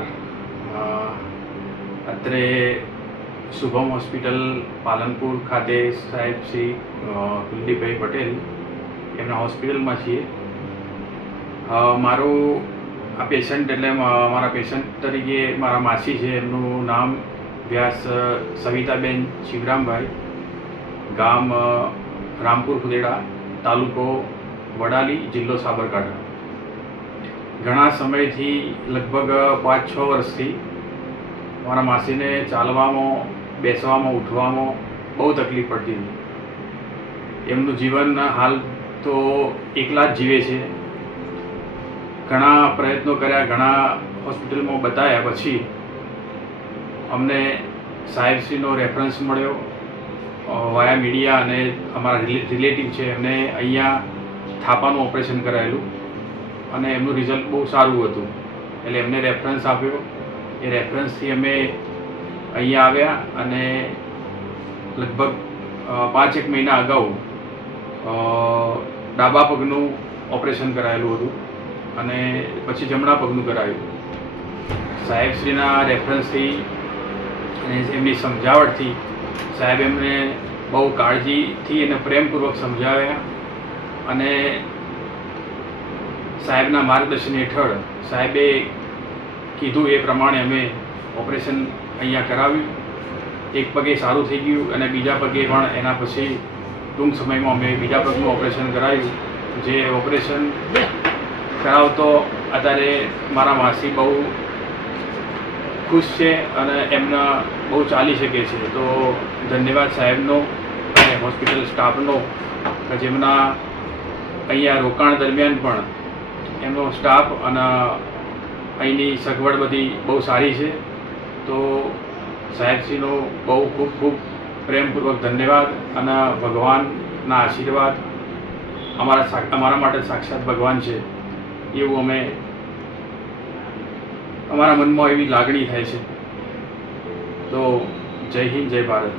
નમસ્કાર. અત્રે શુભમ હોસ્પિટલ પાલનપુર ખાતે સાહેબ શ્રી કુલદીપભાઈ પટેલ એમના હોસ્પિટલમાં છીએ. મારું આ પેશન્ટ એટલે મારા પેશન્ટ તરીકે મારા માસી છે, એમનું નામ વ્યાસ સવિતાબેન શિવરામભાઈ, ગામ રામપુર ખુદેડા, તાલુકો વડાલી, જિલ્લો સાબરકાંઠા. ઘણા સમયથી લગભગ 5-6 વર્ષથી મારા માસીને ચાલવામાં, બેસવામાં, ઉઠવામાં બહુ તકલીફ પડતી હતી. એમનું જીવન હાલ તો એકલા જ જીવે છે. ઘણા પ્રયત્નો કર્યા, ઘણા હોસ્પિટલમાં બતાવ્યા પછી અમને સાહેબશ્રીનો રેફરન્સ મળ્યો વાયા મીડિયા, અને અમારા રિલેટિવ છે એમને અહીંયા થાપાનું ઓપરેશન કરાયેલું અને એમનું રિઝલ્ટ બહુ સારું હતું. એટલે એમને રેફરન્સ આપ્યો. એ રેફરન્સથી અમે અહીંયા આવ્યા અને લગભગ 5-1 મહિના અગાઉ ડાબા પગનું ઓપરેશન કરાયેલું હતું અને પછી જમણા પગનું કરાયું. સાહેબશ્રીના રેફરન્સથી અને એમની સમજાવટથી સાહેબ એમને બહુ કાળજીથી અને પ્રેમપૂર્વક સમજાવ્યા અને સાહેબના માર્ગદર્શન હેઠળ સાહેબે કીધું એ પ્રમાણે અમે ઓપરેશન અહીંયા કરાવ્યું. એક પગે સારું થઈ ગયું અને બીજા પગે પણ એના પછી ટૂંક સમયમાં અમે બીજા પગનું ઓપરેશન કરાવ્યું. જે ઓપરેશન કરાવતો અત્યારે મારા માસી બહુ ખુશ છે અને એમના બહુ ચાલી શકે છે. તો ધન્યવાદ સાહેબનો અને હોસ્પિટલ સ્ટાફનો, જેમના અહીંયા રોકાણ દરમિયાન પણ એમનો સ્ટાફ અને અહીંની સગવડ બધી બહુ સારી છે. તો સાહેબશ્રીનો બહુ ખૂબ ખૂબ પ્રેમપૂર્વક ધન્યવાદ અને ભગવાનના આશીર્વાદ. અમારા માટે સાક્ષાત ભગવાન છે એવું અમારા મનમાં એવી લાગણી થાય છે. તો જય હિન્દ, જય ભારત.